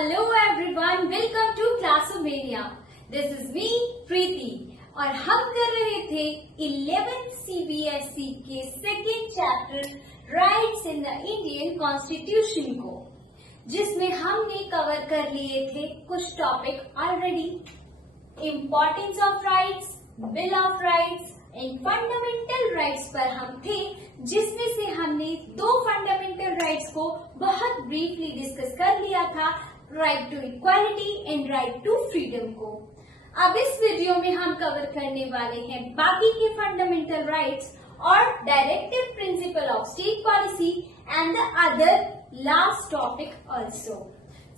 Hello everyone, welcome to Classomania. This is me Preeti और हम कर रहे थे 11th CBSE के second chapter rights in the Indian constitution को, जिसमें हमने कवर कर लिए थे कुछ topic already. Importance of rights, bill of rights and fundamental rights पर हम थे, जिसमें से हमने दो फंडामेंटल राइट्स को बहुत ब्रीफली डिस्कस कर लिया था, right to equality and right to freedom को। अब इस वीडियो में हम कवर करने वाले हैं बाकी के फंडामेंटल राइट्स और directive principle of state policy and the other last topic also.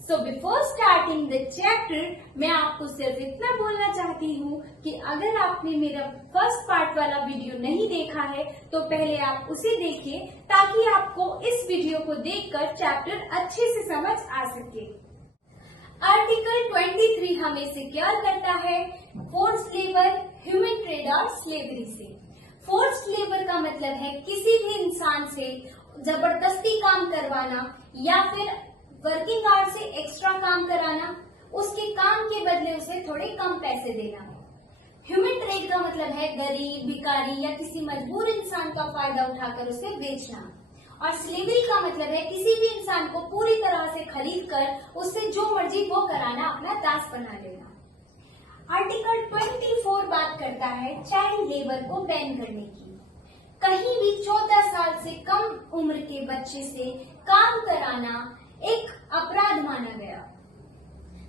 So before starting the chapter, मैं आपको सिर्फ इतना बोलना चाहती हूँ कि अगर आपने मेरा फर्स्ट पार्ट वाला वीडियो नहीं देखा है तो पहले आप उसे देखिए, ताकि आपको इस वीडियो को देखकर चैप्टर अच्छे से समझ आ सके। आर्टिकल 23 हमें सिक्योर करता है फोर्स्ड लेबर, ह्यूमन ट्रेड और स्लेवरी से। फोर्स्ड लेबर का मतलब है किसी भी इंसान से जबरदस्ती काम करवाना या फिर वर्किंग आवर्स से एक्स्ट्रा काम कराना, उसके काम के बदले उसे थोड़े कम पैसे देना। ह्यूमन ट्रेड का मतलब है गरीब, भिखारी या किसी मजबूर इंसान का फायदा उठाकर उसे बेचना। और स्लेवरी का मतलब है किसी भी इंसान को पूरी तरह से खरीद कर उससे जो मर्जी वो कराना, अपना दास बना लेना। आर्टिकल 24 बात करता है चाइल्ड लेबर को बैन करने की। कहीं भी 14 साल से कम उम्र के बच्चे से काम कराना एक अपराध माना गया।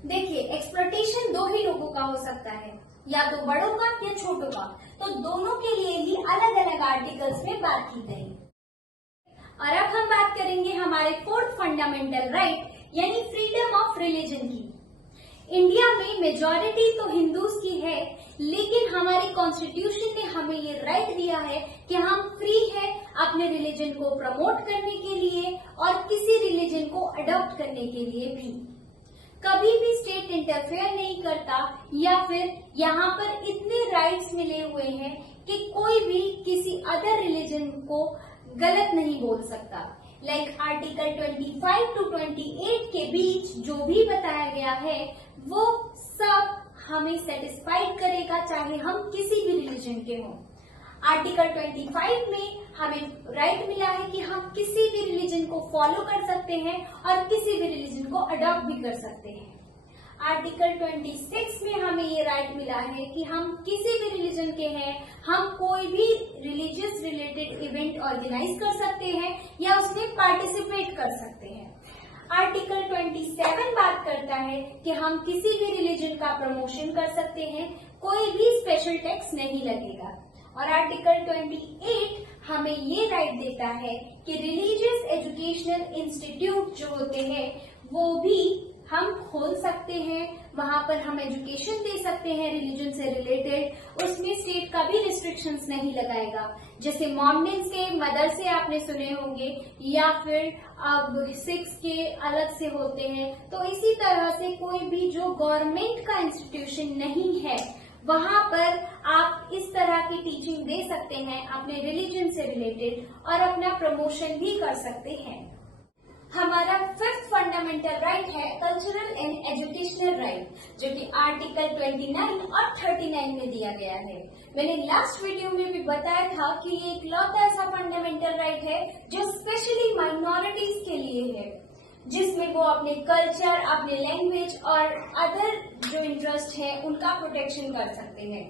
देखिए, एक्सप्लॉयटेशन दो ही लोगों का हो सकता है, या तो बड़ों का या छोटों का, तो दोनों के लिए ही अलग अलग आर्टिकल्स में बात की गई। और अब हम बात करेंगे हमारे फोर्थ फंडामेंटल राइट यानी फ्रीडम ऑफ रिलीजन की। इंडिया में मेजॉरिटी तो हिंदूज की है, लेकिन हमारे कॉन्स्टिट्यूशन ने हमें ये राइट दिया है कि हम फ्री है अपने रिलीजन को प्रमोट करने के लिए और किसी रिलीजन को अडॉप्ट करने के लिए भी। कभी भी स्टेट इंटरफेयर नहीं करता, या फिर यहाँ पर इतने राइट्स मिले हुए हैं कि कोई भी किसी अदर रिलीजन को गलत नहीं बोल सकता। लाइक आर्टिकल 25 to 28 के बीच जो भी बताया गया है वो सब हमें सेटिस्फाइड करेगा, चाहे हम किसी भी रिलीजन के हों। आर्टिकल 25 में हमें राइट मिला है कि हम किसी भी रिलीजन को फॉलो कर सकते हैं और किसी भी रिलीजन को अडॉप्ट भी कर सकते हैं। आर्टिकल 26 में हमें ये राइट मिला है कि हम किसी भी रिलीजन के हैं, हम कोई भी रिलीजियस रिलेटेड इवेंट ऑर्गेनाइज कर सकते हैं या उसमें पार्टिसिपेट कर सकते हैं। आर्टिकल 27 बात करता है कि हम किसी भी रिलीजन का प्रमोशन कर सकते हैं, कोई भी स्पेशल टैक्स नहीं लगेगा। और आर्टिकल 28 हमें ये राइट देता है कि रिलीजियस एजुकेशनल इंस्टीट्यूट जो होते हैं वो भी हम खोल सकते हैं, वहां पर हम एजुकेशन दे सकते हैं रिलीजन से रिलेटेड। उसमें स्टेट का भी रिस्ट्रिक्शंस नहीं लगाएगा। जैसे मॉमडेन्स के मदरसे आपने सुने होंगे, या फिर अब सिक्स के अलग से होते हैं, तो इसी तरह से कोई भी जो गवर्नमेंट का इंस्टीट्यूशन नहीं है वहां पर आप इस तरह की टीचिंग दे सकते हैं अपने रिलीजन से रिलेटेड और अपना प्रमोशन भी कर सकते हैं। हमारा फिफ्थ फंडामेंटल राइट है कल्चरल एंड एजुकेशनल राइट, जो कि आर्टिकल 29 और 39 में दिया गया है। मैंने लास्ट वीडियो में भी बताया था कि ये इकलौता ऐसा फंडामेंटल राइट है जो स्पेशली माइनॉरिटीज के लिए है, जिसमें वो अपने कल्चर, अपने लैंग्वेज और अदर जो इंटरेस्ट है उनका प्रोटेक्शन कर सकते हैं।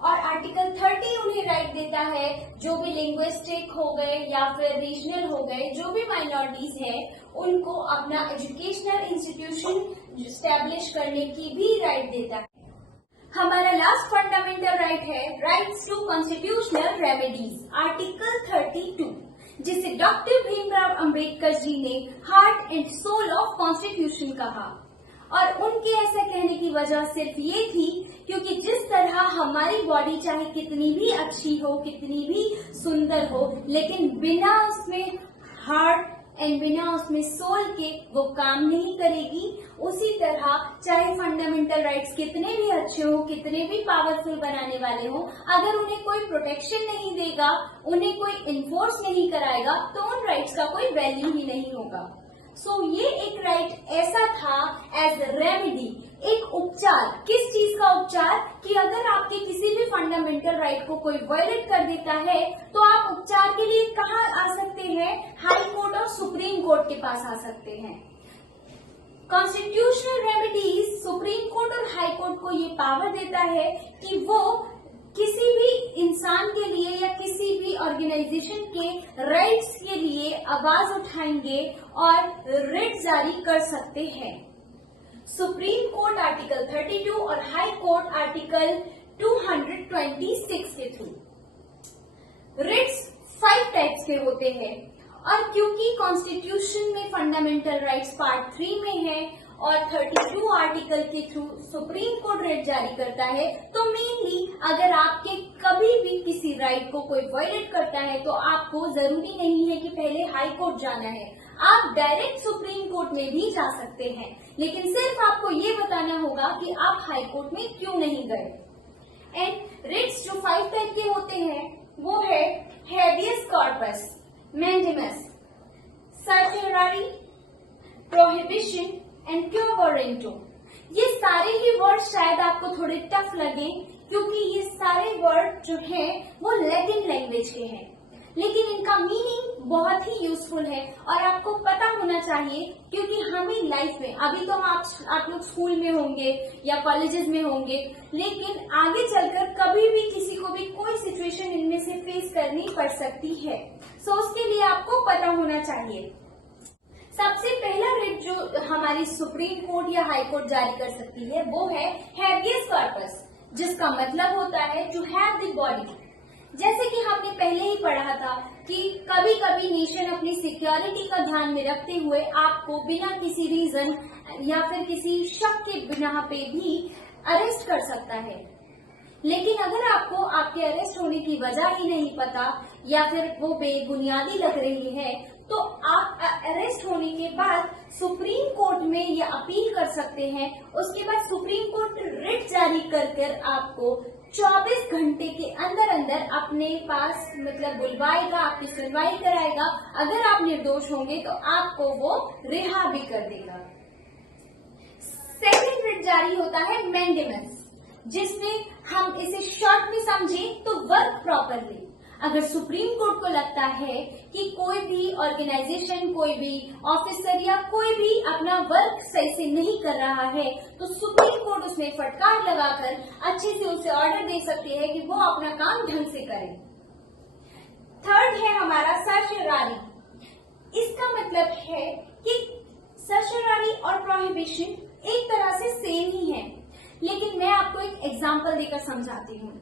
और आर्टिकल 30 उन्हें राइट देता है जो भी लिंग्विस्टिक हो गए या फिर रीजनल हो गए, जो भी माइनॉरिटीज है, उनको अपना एजुकेशनल इंस्टीट्यूशन स्टैब्लिश करने की भी राइट देता है। हमारा लास्ट फंडामेंटल राइट है rights to constitutional remedies, article 32, जिसे डॉक्टर भीमराव अंबेडकर जी ने heart and soul of constitution कहा। और उनके ऐसा कहने की वजह सिर्फ ये थी क्योंकि जिस तरह हमारी बॉडी चाहे कितनी भी अच्छी हो, कितनी भी सुंदर हो, लेकिन बिना उसमें हार्ट एंड बिना उसमें सोल के वो काम नहीं करेगी। उसी तरह चाहे फंडामेंटल राइट्स कितने भी अच्छे हो, कितने भी पावरफुल बनाने वाले हो, अगर उन्हें कोई प्रोटेक्शन नहीं देगा, उन्हें कोई इन्फोर्स नहीं कराएगा, तो उन राइट्स का कोई वैल्यू ही नहीं होगा। सो ये एक राइट ऐसा था एज रेमेडी, एक उपचार। किस चीज का उपचार? कि अगर आपके किसी भी फंडामेंटल राइट को कोई वायलेट कर देता है तो आप उपचार के लिए कहाँ आ सकते हैं? हाई कोर्ट और सुप्रीम कोर्ट के पास आ सकते हैं। कॉन्स्टिट्यूशनल रेमेडीज सुप्रीम कोर्ट और हाई कोर्ट को ये पावर देता है कि वो किसी भी इंसान के लिए या किसी भी ऑर्गेनाइजेशन के राइट्स के लिए आवाज उठाएंगे और रिट जारी कर सकते हैं। सुप्रीम कोर्ट आर्टिकल 32 और हाई कोर्ट आर्टिकल 226 के थ्रू। रिट्स 5 टाइप्स के होते हैं और क्योंकि कॉन्स्टिट्यूशन में फंडामेंटल राइट्स पार्ट 3 में है और 32 आर्टिकल के थ्रू सुप्रीम कोर्ट रिट जारी करता है, तो मेनली अगर आपके कभी भी किसी राइट को कोई वायलेट करता है तो आपको जरूरी नहीं है कि पहले हाई कोर्ट जाना है, आप डायरेक्ट सुप्रीम कोर्ट में भी जा सकते हैं। लेकिन सिर्फ आपको ये बताना होगा कि आप हाई कोर्ट में क्यों नहीं गए। एंड रिट्स जो 5 टाइप के होते हैं वो है habeas corpus, mandamus, सर्टियरी, prohibition and cure warranto. ये सारे ही वर्ड शायद आपको थोड़े टफ लगे क्योंकि ये सारे वर्ड जो हैं वो लैटिन लैंग्वेज के हैं, लेकिन इनका मीनिंग बहुत ही यूजफुल है और आपको पता होना चाहिए क्योंकि हमें लाइफ में, अभी तो आप लोग स्कूल में होंगे या कॉलेजेस में होंगे, लेकिन आगे चलकर कभी भी किसी को भी कोई सिचुएशन इनमें से फेस करनी पड़ सकती है। सो उसके लिए आपको पता होना चाहिए। सबसे पहला रिट जो हमारी सुप्रीम कोर्ट या हाई कोर्ट जारी कर सकती है वो है हैबियस कॉर्पस, जिसका मतलब होता है टू हैव द बॉडी। जैसे कि हमने पहले ही पढ़ा था कि कभी कभी नेशन अपनी सिक्योरिटी का ध्यान में रखते हुए आपको बिना किसी रीजन या फिर किसी शक के बिना पे भी अरेस्ट कर सकता है। लेकिन अगर आपको आपके अरेस्ट होने की वजह ही नहीं पता या फिर वो बेबुनियादी लग रही है तो आप अरेस्ट होने के बाद सुप्रीम कोर्ट में ये अपील कर सकते हैं। उसके बाद सुप्रीम कोर्ट रिट जारी कर आपको 24 घंटे के अंदर अंदर अपने पास मतलब बुलवाएगा, आपकी सुनवाई कराएगा। अगर आप निर्दोष होंगे तो आपको वो रिहा भी कर देगा। सेकंड रिट जारी होता है मैंडेमस, जिसमें हम इसे शॉर्ट में समझें तो वर्क प्रॉपरली। अगर सुप्रीम कोर्ट को लगता है कि कोई भी ऑर्गेनाइजेशन, कोई भी ऑफिसर या कोई भी अपना वर्क सही से नहीं कर रहा है तो सुप्रीम कोर्ट उसमें फटकार लगाकर अच्छे से उसे ऑर्डर दे सकती है कि वो अपना काम ढंग से करे। थर्ड है हमारा सर्टियरी। इसका मतलब है कि सर्टियरी और प्रोहिबिशन एक तरह से सेम ही है, लेकिन मैं आपको एक एग्जांपल देकर समझाती हूँ।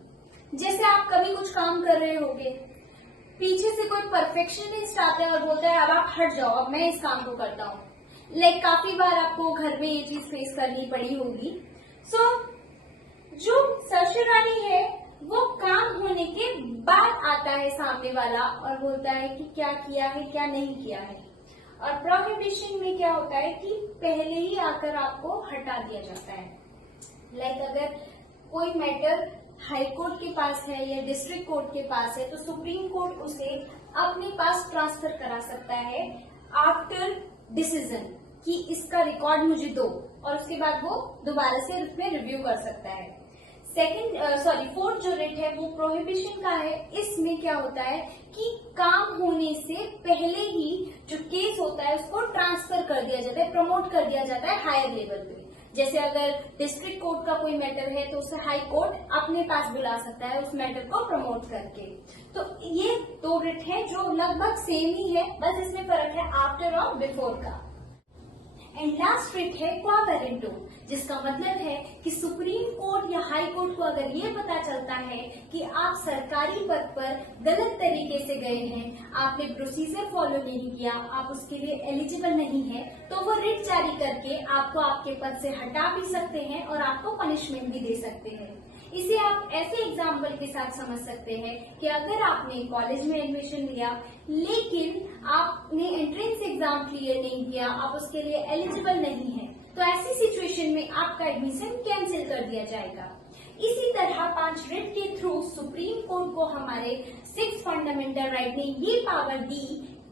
जैसे आप कभी कुछ काम कर रहे होंगे, पीछे से कोई परफेक्शनिस्ट आता है और बोलता है अब आप हट जाओ, अब मैं इस काम को करता हूँ। काफी बार आपको घर में ये चीज फेस करनी पड़ी होगी। सो जो सर्टियरी है वो काम होने के बाद आता है सामने वाला और बोलता है कि क्या किया है क्या नहीं किया है। और प्रोहिबिशन में क्या होता है कि पहले ही आकर आपको हटा दिया जाता है। अगर कोई मैटर हाई कोर्ट के पास है या डिस्ट्रिक्ट कोर्ट के पास है तो सुप्रीम कोर्ट उसे अपने पास ट्रांसफर करा सकता है आफ्टर डिसीजन कि इसका रिकॉर्ड मुझे दो, और उसके बाद वो दोबारा से उसमें रिव्यू कर सकता है। फोर्थ जो रिट है वो प्रोहिबिशन का है। इसमें क्या होता है कि काम होने से पहले ही जो केस होता है उसको ट्रांसफर कर दिया जाता है, प्रमोट कर दिया जाता है हायर लेवल पे। जैसे अगर डिस्ट्रिक्ट कोर्ट का कोई मैटर है तो उसे हाई कोर्ट अपने पास बुला सकता है उस मैटर को प्रमोट करके। तो ये 2 रिट है जो लगभग सेम ही है, बस इसमें फर्क है आफ्टर और बिफोर का। एंड लास्ट रिट है क्वा वारंटो, जिसका मतलब है कि सुप्रीम कोर्ट या हाई कोर्ट को अगर ये पता चलता है कि आप सरकारी पद पर गलत तरीके से गए हैं, आपने प्रोसीजर फॉलो नहीं किया, आप उसके लिए एलिजिबल नहीं है, तो वो रिट जारी करके आपको आपके पद से हटा भी सकते हैं और आपको पनिशमेंट भी दे सकते हैं। इसे आप ऐसे एग्जाम्पल के साथ समझ सकते हैं कि अगर आपने कॉलेज में एडमिशन लिया लेकिन आपने एंट्रेंस एग्जाम क्लियर नहीं किया, आप उसके लिए एलिजिबल नहीं है, तो ऐसी सिचुएशन में आपका एडमिशन कैंसिल कर दिया जाएगा। इसी तरह 5 रिट के थ्रू सुप्रीम कोर्ट को हमारे 6 फंडामेंटल राइट ने ये पावर दी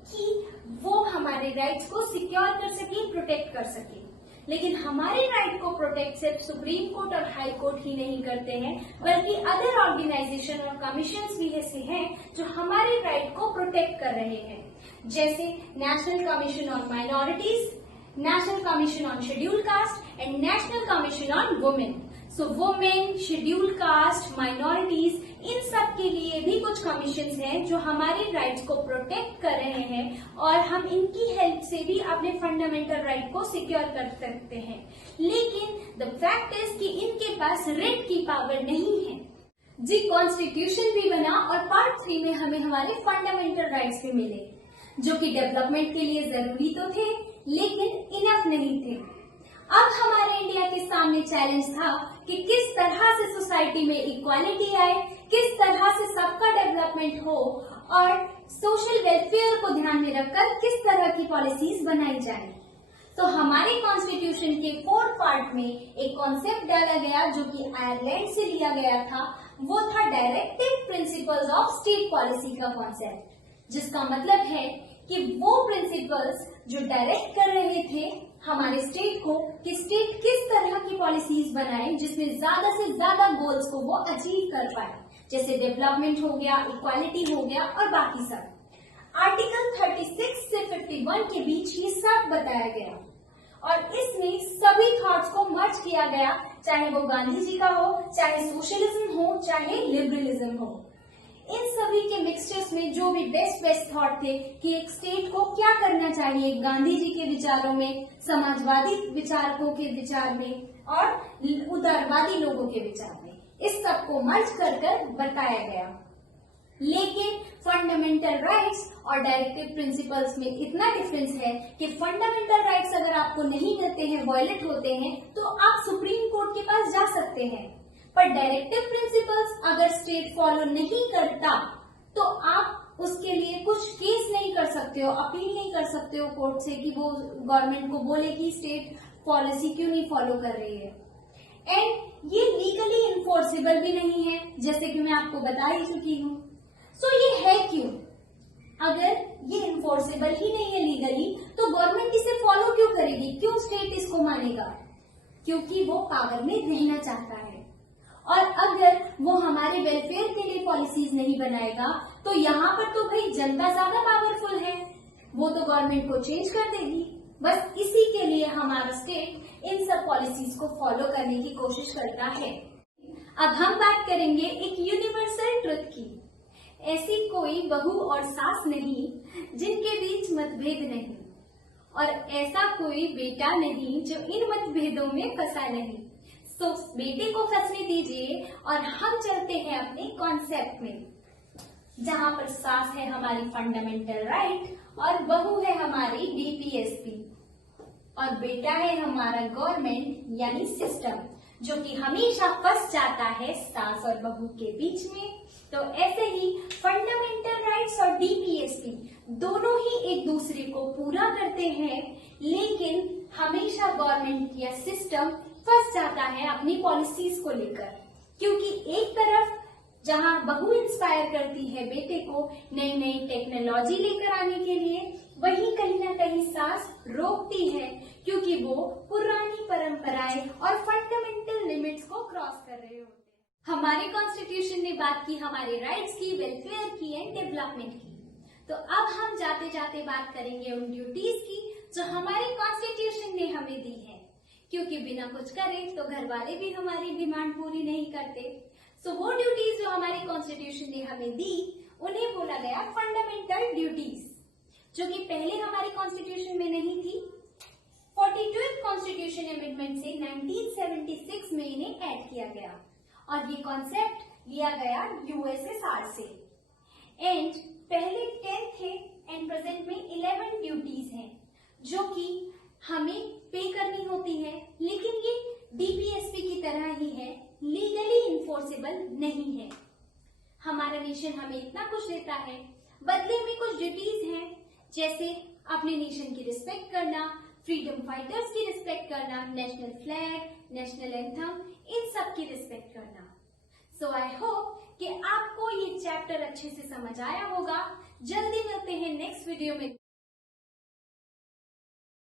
कि वो हमारे हमारे राइट्स को सिक्योर कर सके, प्रोटेक्ट कर सके। लेकिन हमारे राइट को प्रोटेक्ट सिर्फ सुप्रीम कोर्ट और हाई कोर्ट ही नहीं करते हैं, बल्कि अदर ऑर्गेनाइजेशन और कमीशंस भी ऐसे हैं जो हमारे राइट को प्रोटेक्ट कर रहे हैं, जैसे national commission on minorities, national commission on scheduled caste and national commission on women. So women, scheduled caste, minorities, इन सब के लिए भी कुछ कमीशंस हैं जो हमारे राइट्स को प्रोटेक्ट कर रहे हैं और हम इनकी हेल्प से भी अपने फंडामेंटल राइट को सिक्योर कर सकते हैं। लेकिन द फैक्ट इज कि इनके पास रिट की पावर नहीं है। जी, कॉन्स्टिट्यूशन भी बना और पार्ट 3 में हमें हमारे फंडामेंटल राइट्स भी मिले, जो कि डेवलपमेंट के लिए जरूरी तो थे लेकिन इनफ नहीं थे। अब हमारे इंडिया के सामने चैलेंज था कि किस तरह से सोसाइटी में इक्वालिटी आए, किस तरह से सबका डेवलपमेंट हो और सोशल वेलफेयर को ध्यान में रखकर किस तरह की पॉलिसीज बनाई जाए। तो हमारे कॉन्स्टिट्यूशन के 4th पार्ट में एक कॉन्सेप्ट डाला गया जो कि आयरलैंड से लिया गया था। वो था directive principles of state policy का कॉन्सेप्ट, जिसका मतलब है कि वो प्रिंसिपल्स जो डायरेक्ट कर रहे थे हमारे स्टेट को कि स्टेट किस तरह की पॉलिसीज बनाए जिसमें ज्यादा से ज्यादा गोल्स को वो अचीव कर पाए, जैसे डेवलपमेंट हो गया, इक्वालिटी हो गया और बाकी सब। आर्टिकल 36 से 51 के बीच ये सब बताया गया और इसमें सभी थॉट्स को मर्ज किया गया, चाहे वो गांधी जी का हो, चाहे सोशलिज्म हो, चाहे लिबरलिज्म हो। इन सभी के मिक्सचर्स में जो भी बेस्ट थॉट थे कि एक स्टेट को क्या करना चाहिए, गांधी जी के विचारों में, समाजवादी विचारकों के विचार में और उदारवादी लोगों के विचार में, इस सब को मर्ज कर बताया गया। लेकिन फंडामेंटल राइट्स और डायरेक्टिव प्रिंसिपल्स में इतना डिफरेंस है कि फंडामेंटल राइट्स अगर आपको नहीं मिलते हैं, वायलेट होते हैं, तो आप सुप्रीम कोर्ट के पास जा सकते हैं। पर डायरेक्टिव प्रिंसिपल्स अगर स्टेट फॉलो नहीं करता तो आप उसके लिए कुछ केस नहीं कर सकते हो, अपील नहीं कर सकते हो कोर्ट से कि वो गवर्नमेंट को बोले कि स्टेट पॉलिसी क्यों नहीं फॉलो कर रही है। एंड ये लीगली इन्फोर्सेबल भी नहीं है, जैसे कि मैं आपको बता ही चुकी हूँ। सो ये है क्यों? अगर ये इन्फोर्सेबल ही नहीं है लीगली, तो गवर्नमेंट इसे फॉलो क्यों करेगी? क्यों स्टेट इसको मानेगा? क्योंकि वो पावर में रहना चाहता है। और अगर वो हमारे वेलफेयर के लिए पॉलिसीज नहीं बनाएगा तो यहाँ पर तो भाई जनता ज्यादा पावरफुल है, वो तो गवर्नमेंट को चेंज कर देगी। बस इसी के लिए हमारा स्टेट इन सब पॉलिसीज को फॉलो करने की कोशिश करता है। अब हम बात करेंगे एक यूनिवर्सल ट्रुथ की। ऐसी कोई बहू और सास नहीं जिनके बीच मतभेद नहीं, और ऐसा कोई बेटा नहीं जो इन मतभेदों में फंसा नहीं। तो बेटे को फंसने दीजिए और हम चलते हैं अपने कॉन्सेप्ट में, जहां पर सास है हमारी फंडामेंटल राइट और बहू है हमारी डीपीएसपी और बेटा है हमारा गवर्नमेंट यानी सिस्टम, जो कि हमेशा फंस जाता है सास और बहू के बीच में। तो ऐसे ही फंडामेंटल राइट्स और डीपीएसपी दोनों ही एक दूसरे को पूरा करते हैं, लेकिन हमेशा गवर्नमेंट या सिस्टम फंस जाता है अपनी पॉलिसीज को लेकर, क्योंकि एक तरफ जहां बहू इंस्पायर करती है बेटे को नई नई टेक्नोलॉजी लेकर आने के लिए, वहीं कहीं ना कहीं सास रोकती है क्योंकि वो पुरानी परंपराएं और फंडामेंटल लिमिट्स को क्रॉस कर रहे होते हैं। हमारे कॉन्स्टिट्यूशन ने बात की हमारे राइट्स की, वेलफेयर की एंड डेवलपमेंट की। तो अब हम जाते जाते बात करेंगे उन ड्यूटीज की जो हमारे कॉन्स्टिट्यूशन ने हमें दी है, क्योंकि बिना कुछ करे तो घर वाले भी हमारी डिमांड पूरी नहीं करते। सो वो ड्यूटीज जो हमारे कॉन्स्टिट्यूशन ने हमें दी उन्हें बोला गया फंडामेंटल ड्यूटीज, जो कि पहले हमारे कॉन्स्टिट्यूशन में नहीं थी। 42th कॉन्स्टिट्यूशन अमेंडमेंट से 1976 में इन्हें ऐड किया गया और ये कॉन्सेप्ट लिया गया यूएसएसआर से। एंड पहले 10 थे एंड प्रेजेंट में 11 ड्यूटीज हैं जो कि हमें पे करनी होती है, लेकिन ये डीपीएसपी की तरह ही है, लीगली इन्फोर्सेबल नहीं है। हमारा नेशन हमें इतना कुछ देता है, बदले में कुछ ड्यूटीज हैं, जैसे अपने नेशन की रिस्पेक्ट करना, फ्रीडम फाइटर्स की रिस्पेक्ट करना, नेशनल फ्लैग, नेशनल एंथम, इन सब की रिस्पेक्ट करना। सो आई होप कि आपको ये चैप्टर अच्छे से समझ आया होगा। जल्दी मिलते हैं नेक्स्ट वीडियो में।